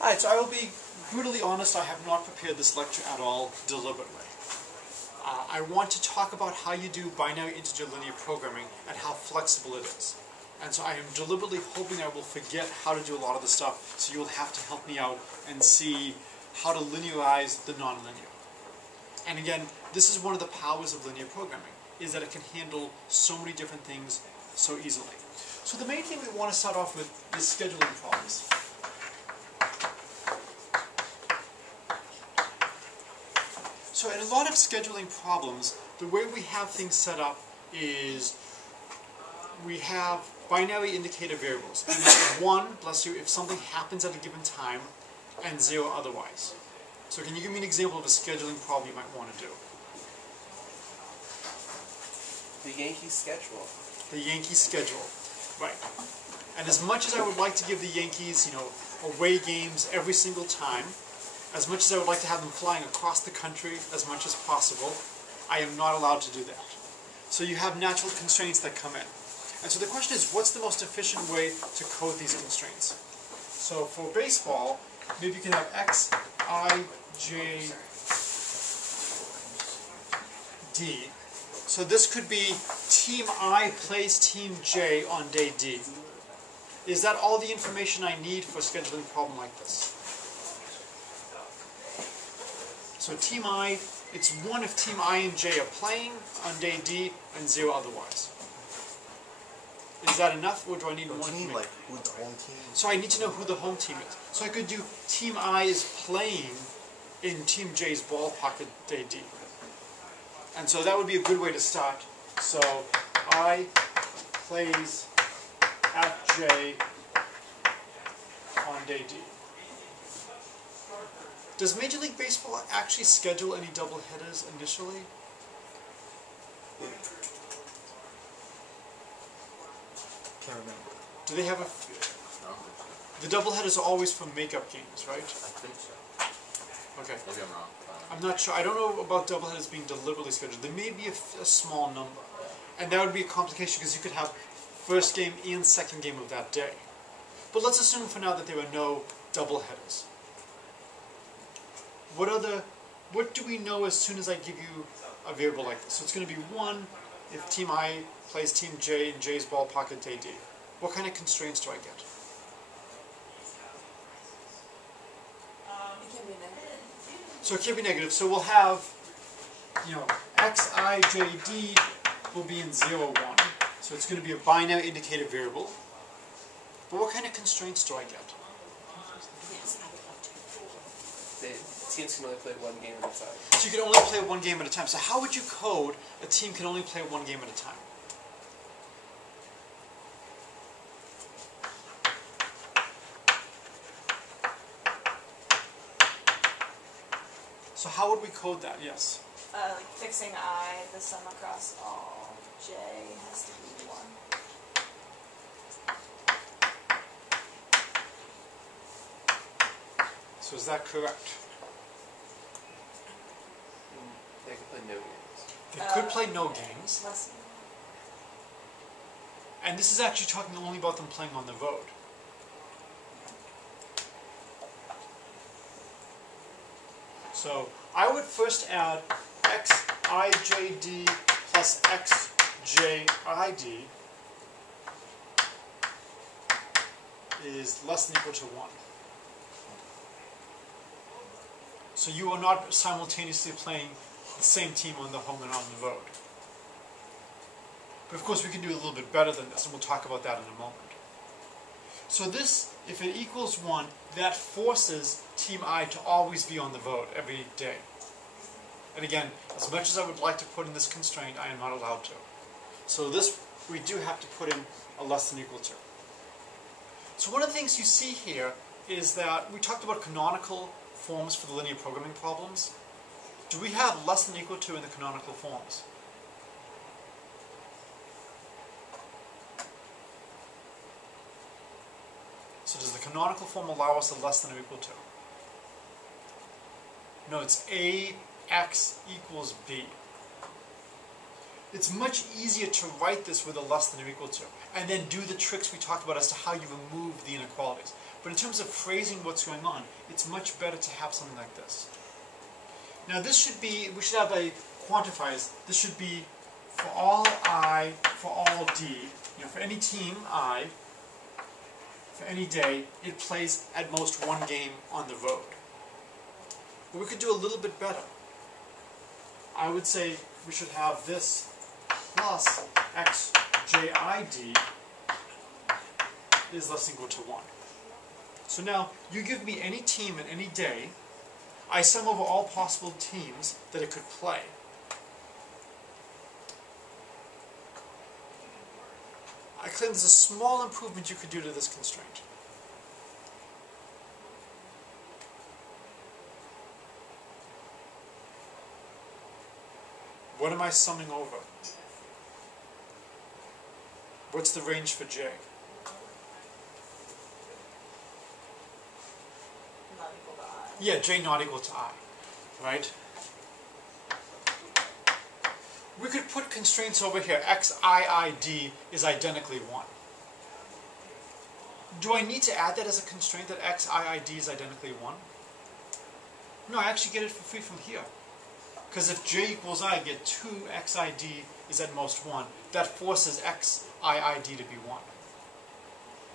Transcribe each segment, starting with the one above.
Alright, so I will be brutally honest, I have not prepared this lecture at all deliberately. I want to talk about how you do binary integer linear programming and how flexible it is. And so I am deliberately hoping I will forget how to do a lot of the stuff, so you will have to help me out and see how to linearize the nonlinear. And again, this is one of the powers of linear programming, is that it can handle so many different things so easily. So the main thing we want to start off with is scheduling problems. So in a lot of scheduling problems, the way we have things set up is we have binary indicator variables. And that's 1, bless you, if something happens at a given time, and 0 otherwise. So can you give me an example of a scheduling problem you might want to do? The Yankee schedule. The Yankee schedule, right. And as much as I would like to give the Yankees, away games every single time, as much as I would like to have them flying across the country as much as possible, I am not allowed to do that. So you have natural constraints that come in. And so the question is, what's the most efficient way to code these constraints? So for baseball, maybe you can have X, I, J, D. So this could be Team I plays Team J on day D. Is that all the information I need for a scheduling problem like this? So Team I, it's 1 if Team I and J are playing on day D and 0 otherwise. Is that enough, or do I need more information? Like who the home team? So I need to know who the home team is. So I could do Team I is playing in Team J's ballpark at day D. And so that would be a good way to start. So I plays at J on day D. Does Major League Baseball actually schedule any doubleheaders initially? Can't remember. Do they have a... The doubleheaders are always for makeup games, right? I think so. Okay. Maybe I'm wrong. I'm not sure. I don't know about doubleheaders being deliberately scheduled. There may be a small number. And that would be a complication because you could have first game and second game of that day. But let's assume for now that there are no doubleheaders. What do we know as soon as I give you a variable like this? So it's going to be 1 if Team I plays Team J in J's ballpark at day D. What kind of constraints do I get? It can be negative. So it can't be negative. So we'll have, X, I, J, D will be in 0, 1. So it's going to be a binary indicator variable. But what kind of constraints do I get? Yes, I would like to. Teams can only play 1 game at a time. So you can only play 1 game at a time. So how would you code a team can only play 1 game at a time? So how would we code that? Yes. Like fixing I, the sum across all J has to be 1. So is that correct? They can play no games. They could play no games. Less. And this is actually talking only about them playing on the road. So I would first add xijD plus xjid is less than or equal to 1. So you are not simultaneously playing the same team on the home and on the road. But of course we can do a little bit better than this, and we'll talk about that in a moment. So this, if it equals 1, that forces Team I to always be on the road every day. And again, as much as I would like to put in this constraint, I am not allowed to. So this, we do have to put in a less than or equal to. So one of the things you see here is that we talked about canonical forms for the linear programming problems. Do we have less than or equal to in the canonical forms? So does the canonical form allow us a less than or equal to? No, it's AX equals B. It's much easier to write this with a less than or equal to, and then do the tricks we talked about as to how you remove the inequalities. But But in terms of phrasing what's going on, it's much better to have something like this. Now this should be, we should have a quantifiers. This should be for all I, for all D, for any team I, for any day, it plays at most one game on the road. But we could do a little bit better. I would say we should have this plus xjid is less than or equal to 1. So now, you give me any team and any day, I sum over all possible teams that it could play. I claim there's a small improvement you could do to this constraint. What am I summing over? What's the range for J? Not equal to I. Yeah, J not equal to I, right? We could put constraints over here. xiid is identically 1. Do I need to add that as a constraint, that xiid is identically 1? No, I actually get it for free from here. Because if j equals I, I get 2 xid is at most 1. That forces xiid to be 1.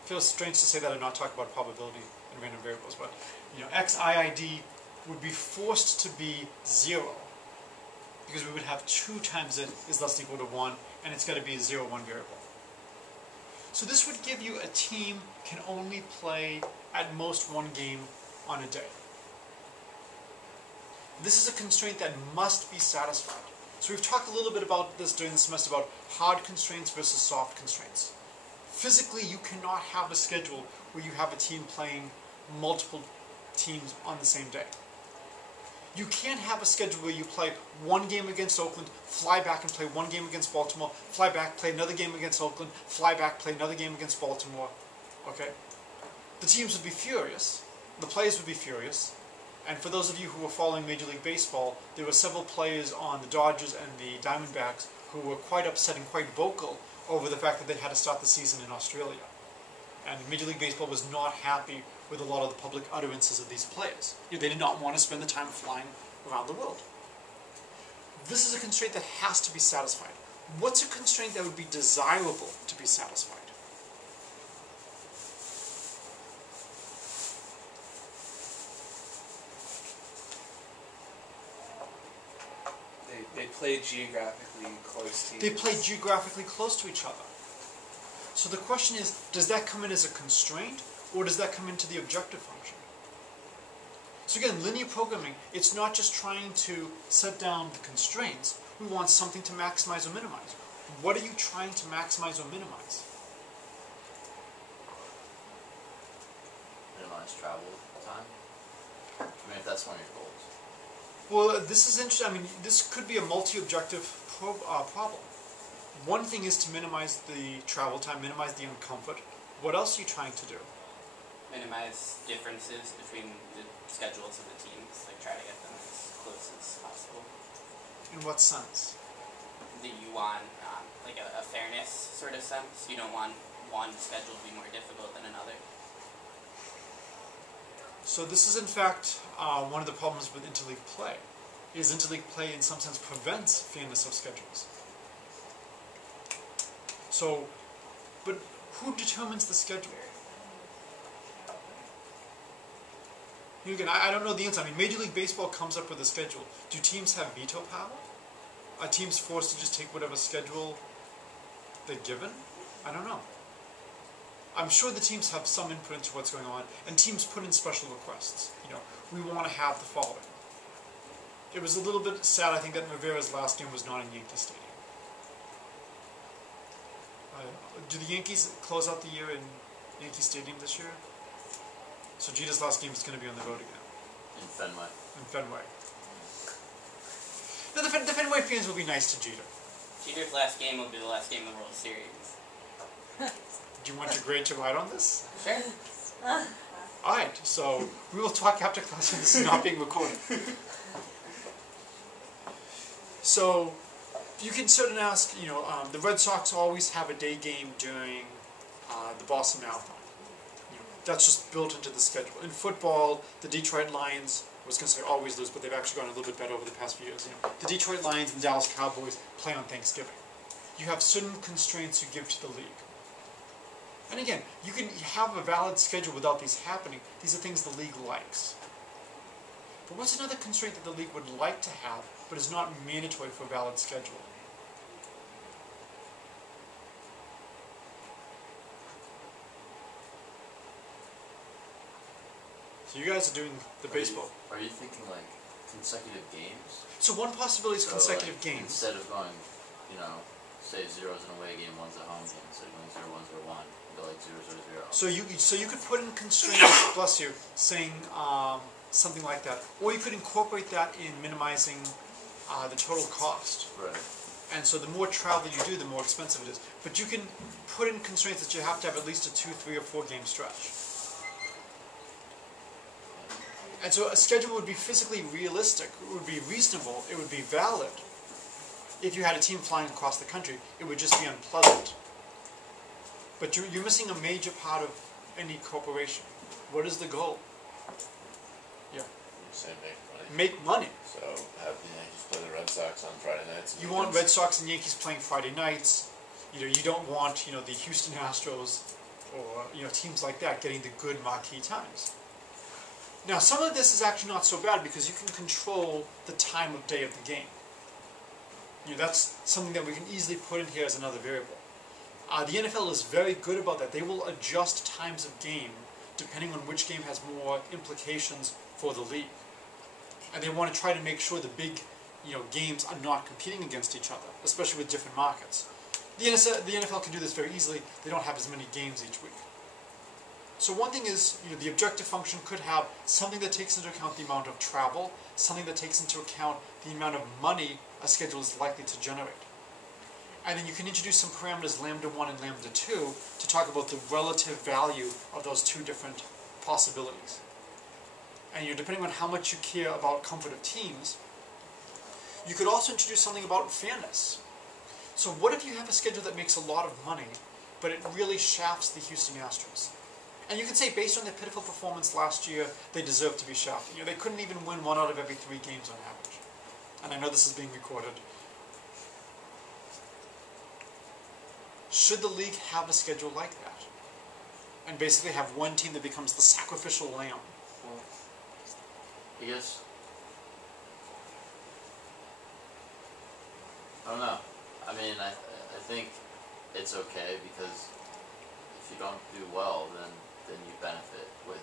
It feels strange to say that and not talk about probability and random variables, but xiid would be forced to be 0. Because we would have 2 times it is less than or equal to 1, and it's got to be a 0, 1 variable. So this would give you a team can only play at most 1 game on a day. This is a constraint that must be satisfied. So we've talked a little bit about this during the semester about hard constraints versus soft constraints. Physically, you cannot have a schedule where you have a team playing multiple teams on the same day. You can't have a schedule where you play 1 game against Oakland, fly back and play 1 game against Baltimore, fly back, play another game against Oakland, fly back, play another game against Baltimore. Okay? The teams would be furious. The players would be furious. And for those of you who were following Major League Baseball, there were several players on the Dodgers and the Diamondbacks who were quite upset and quite vocal over the fact that they had to start the season in Australia. And Major League Baseball was not happy with a lot of the public utterances of these players. They did not want to spend the time flying around the world. This is a constraint that has to be satisfied. What's a constraint that would be desirable to be satisfied? They play geographically close to each other. They play geographically close to each other. So the question is, does that come in as a constraint, or does that come into the objective function? So again, linear programming, it's not just trying to set down the constraints. We want something to maximize or minimize. What are you trying to maximize or minimize? Minimize travel time. I mean, if that's one of your goals. Well, this is interesting. I mean, this could be a multi-objective problem. One thing is to minimize the travel time, minimize the uncomfort. What else are you trying to do? Minimize differences between the schedules of the teams, like try to get them as close as possible. In what sense? That you want like a fairness sort of sense. You don't want one schedule to be more difficult than another. So this is in fact one of the problems with interleague play. Is interleague play in some sense prevents fairness of schedules. So, but who determines the schedule? Again, I don't know the answer. I mean, Major League Baseball comes up with a schedule. Do teams have veto power? Are teams forced to just take whatever schedule they're given? I don't know. I'm sure the teams have some input into what's going on, and teams put in special requests. We want to have the following. It was a little bit sad, I think, that Rivera's last game was not in Yankee Stadium. Do the Yankees close out the year in Yankee Stadium this year? So Jeter's last game is going to be on the road again. In Fenway. In Fenway. Now, the Fenway fans will be nice to Jeter. Jeter's last game will be the last game of the World Series. Do you want your grade to write on this? Sure. Alright, so we will talk after class when this is not being recorded. So, you can sort of ask, the Red Sox always have a day game during the Boston Marathon. that's just built into the schedule. In football, the Detroit Lions, I was going to say always lose, but they've actually gotten a little bit better over the past few years. You know, the Detroit Lions and Dallas Cowboys play on Thanksgiving. You have certain constraints you give to the league. And again, you can have a valid schedule without these happening. These are things the league likes. But what's another constraint that the league would like to have, but is not mandatory for a valid schedule? So you guys are doing the baseball. Are you thinking like consecutive games? So one possibility is So, consecutive like, games. Instead of going, you know, say 0's an away game, 1's a home game, instead of going 0-1, 0-1, go like 0-0-0. So you could put in constraints, bless you, saying something like that. Or you could incorporate that in minimizing the total cost. Right. And so the more travel you do, the more expensive it is. But you can put in constraints that you have to have at least a 2, 3, or 4 game stretch. And so a schedule would be physically realistic, it would be reasonable, it would be valid. If you had a team flying across the country, it would just be unpleasant. But you're missing a major part of any corporation. What is the goal? Yeah. You say make money. Make money. So have the Yankees play the Red Sox on Friday nights. And You want weekends. Red Sox and Yankees playing Friday nights. You know, you don't want, you know, the Houston Astros or, you know, teams like that getting the good marquee times. Now, some of this is actually not so bad because you can control the time of day of the game. You know, that's something that we can easily put in here as another variable. The NFL is very good about that. They will adjust times of game depending on which game has more implications for the league. And they want to try to make sure the big, you know, games are not competing against each other, especially with different markets. The NFL can do this very easily. They don't have as many games each week. So one thing is, you know, the objective function could have something that takes into account the amount of travel, something that takes into account the amount of money a schedule is likely to generate. And then you can introduce some parameters, lambda 1 and lambda 2, to talk about the relative value of those two different possibilities. And you know, depending on how much you care about comfort of teams, you could also introduce something about fairness. So what if you have a schedule that makes a lot of money, but it really shafts the Houston Astros? And you can say, based on their pitiful performance last year, they deserve to be shafted. You know, they couldn't even win 1 out of every 3 games on average. And I know this is being recorded. Should the league have a schedule like that? And basically have one team that becomes the sacrificial lamb? Well, I guess, I don't know. I mean, I think it's okay because if you don't do well, then you benefit with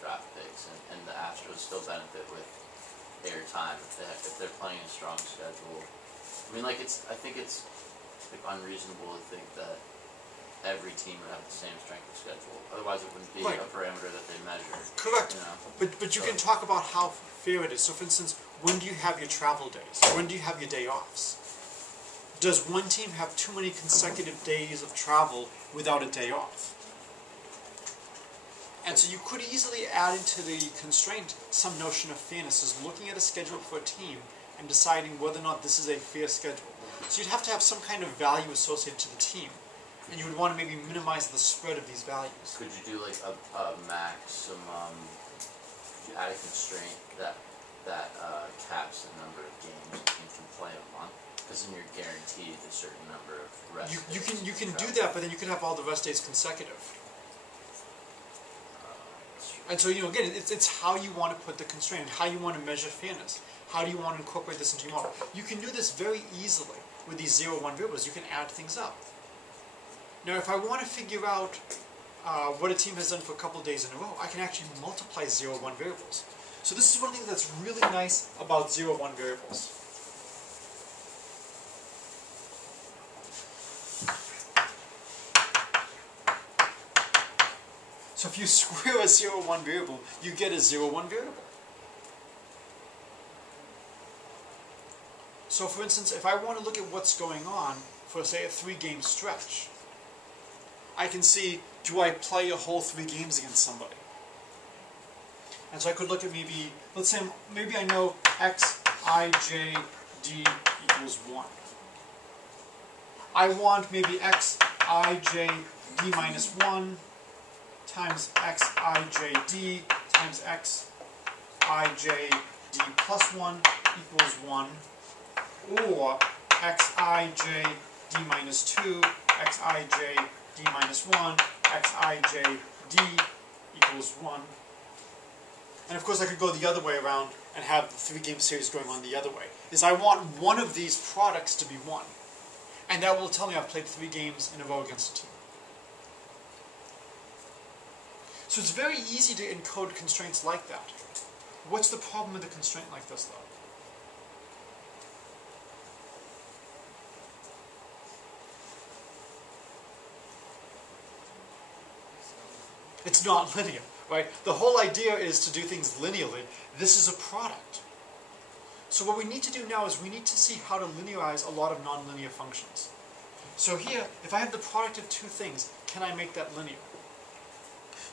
draft picks, and the Astros still benefit with air time if they're playing a strong schedule. I mean, like I think it's like unreasonable to think that every team would have the same strength of schedule. Otherwise, it wouldn't be Right. a parameter that they measure. Correct. You know? But you can talk about how fair it is. So for instance, when do you have your travel days? When do you have your day offs? Does one team have too many consecutive days of travel without a day off? And so you could easily add into the constraint some notion of fairness, is looking at a schedule for a team and deciding whether or not this is a fair schedule. So you'd have to have some kind of value associated to the team. And you would want to maybe minimize the spread of these values. Could you do like a maximum? Could you add a constraint that caps the number of games you can play a month? Because then you're guaranteed a certain number of rest days. You can do that, but then you can have all the rest days consecutive. And so, you know, again, it's how you want to put the constraint, how you want to measure fairness, how do you want to incorporate this into your model. You can do this very easily with these 0-1 variables. You can add things up. Now, if I want to figure out what a team has done for a couple of days in a row, I can actually multiply 0-1 variables. So this is one thing that's really nice about 0-1 variables. So if you square a 0-1 variable, you get a 0-1 variable. So for instance, if I want to look at what's going on for, say, a 3-game stretch, I can see, do I play a whole 3 games against somebody? And so I could look at maybe, let's say, maybe I know x, I, j, d equals 1. I want maybe x, I, j, d minus 1, times xijd times xijd plus 1 equals 1, or xij d minus 2, xij d minus 1, xij d equals 1. And of course I could go the other way around and have the 3-game series going on the other way. Is I want one of these products to be 1. And that will tell me I've played 3 games in a row against a team. So it's very easy to encode constraints like that. What's the problem with a constraint like this, though? It's not linear, right? The whole idea is to do things linearly. This is a product. So what we need to do now is we need to see how to linearize a lot of nonlinear functions. So here, if I have the product of 2 things, can I make that linear?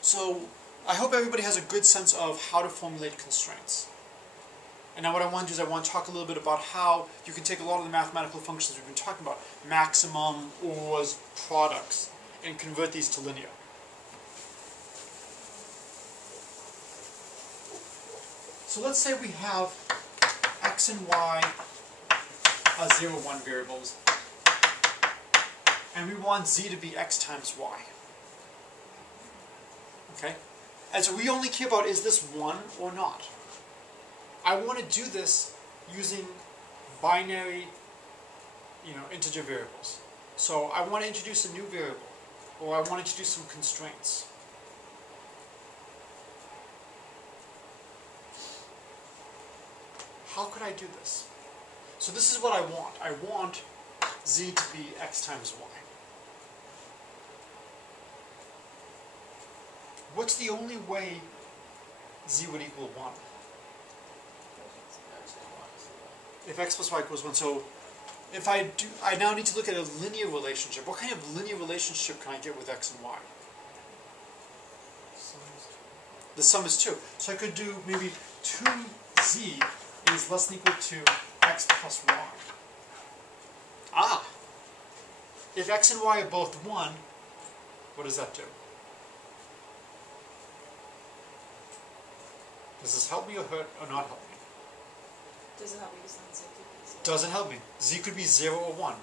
So I hope everybody has a good sense of how to formulate constraints. And now what I want to do is I want to talk a little bit about how you can take a lot of the mathematical functions we've been talking about, maximum, ors, products, and convert these to linear. So let's say we have x and y are 0, 1 variables, and we want z to be x times y. Okay? And so we only care about, is this 1 or not? I want to do this using binary, integer variables. So I want to introduce a new variable, or I want to introduce some constraints. How could I do this? So this is what I want. I want z to be x times y. What's the only way z would equal 1? If x plus y equals 1. So if I now need to look at a linear relationship. What kind of linear relationship can I get with x and y? The sum is 2. So I could do maybe 2z is less than or equal to x plus y. Ah! If x and y are both 1, what does that do? Does this help me or hurt or not help me? Does it help you use that? Doesn't help me. Z could be 0 or 1.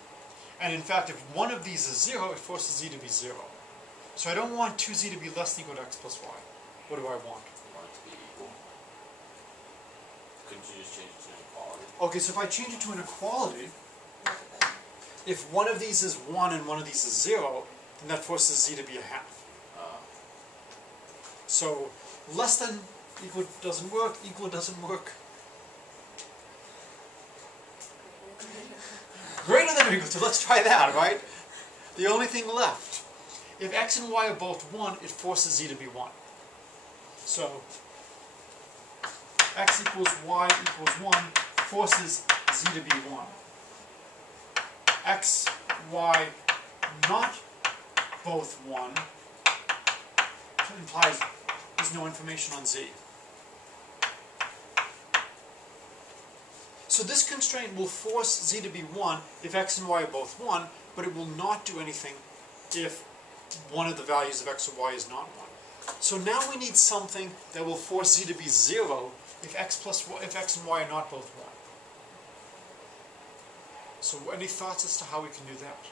And in fact, if one of these is 0, it forces z to be 0. So I don't want 2z to be less than or equal to x plus y. What do I want? You want it to be equal. Couldn't you just change it to an equality? Okay, so if I change it to an equality, Look at that. if one of these is 1 and one of these is 0, then that forces z to be a half. So less than equal doesn't work, equal doesn't work. Greater than or equal to, let's try that, right? The only thing left. If x and y are both 1, it forces z to be 1. So x equals y equals 1 forces z to be 1. X, y not both 1 implies there's no information on z. So this constraint will force z to be 1 if x and y are both 1, but it will not do anything if one of the values of x or y is not 1. So now we need something that will force z to be 0 if x and y are not both 1. So any thoughts as to how we can do that?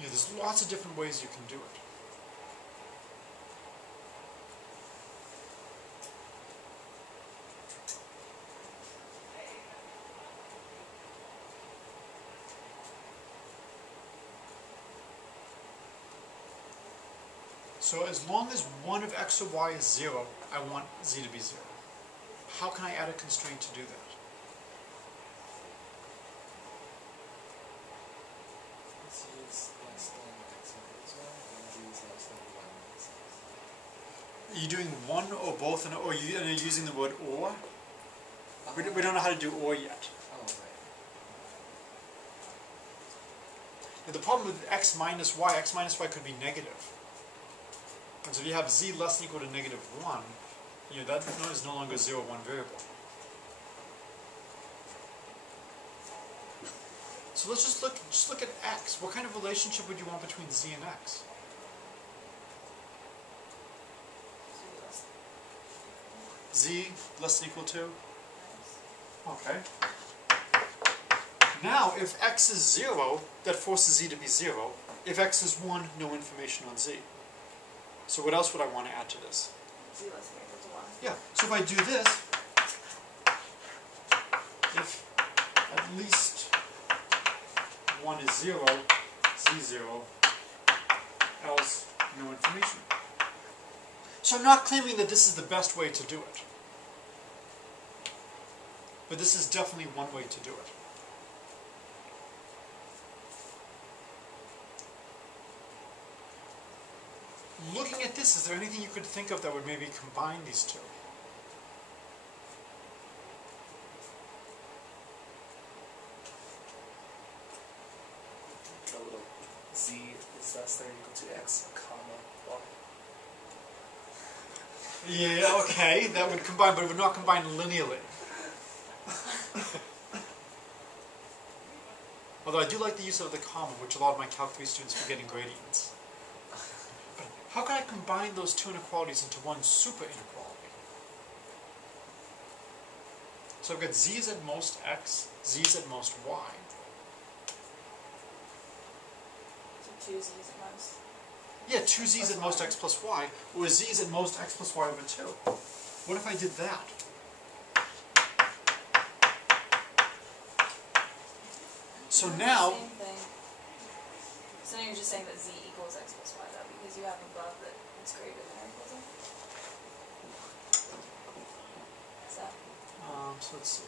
Yeah, there's lots of different ways you can do it. So as long as one of x or y is 0, I want z to be 0. How can I add a constraint to do that? Are you doing one or both, or are you using the word or? We don't know how to do or yet. Oh, right. Now the problem with x minus y could be negative. And so if you have z less than or equal to -1, that is no longer a 0, 1 variable. So let's just look at x. What kind of relationship would you want between z and x? Z less than or equal to? Okay. Now, if x is 0, that forces z to be 0. If x is 1, no information on z. So what else would I want to add to this? Z less than or equal to 1. Yeah, so if I do this, if at least 1 is 0, z 0, else no information. So I'm not claiming that this is the best way to do it. But this is definitely one way to do it. Looking at this, is there anything you could think of that would maybe combine these two? The little z is less than or equal to x, comma, y. Yeah, okay, that would combine, but it would not combine linearly. Although I do like the use of the comma, which a lot of my Calc 3 students forget in gradients. But how can I combine those two inequalities into one super inequality? So I've got z is at most x, z is at most y. So 2 z's at most. Yeah, 2 z's at most x plus y, or z is at most x plus y over 2. What if I did that? So now, Same thing. So now you're just saying that z equals x plus y though, because you have above that it's greater than or equal to? So, so let's see.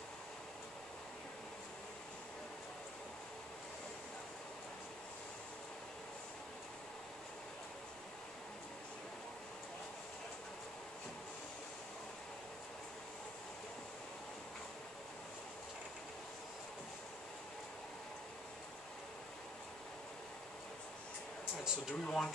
Alright, so do we want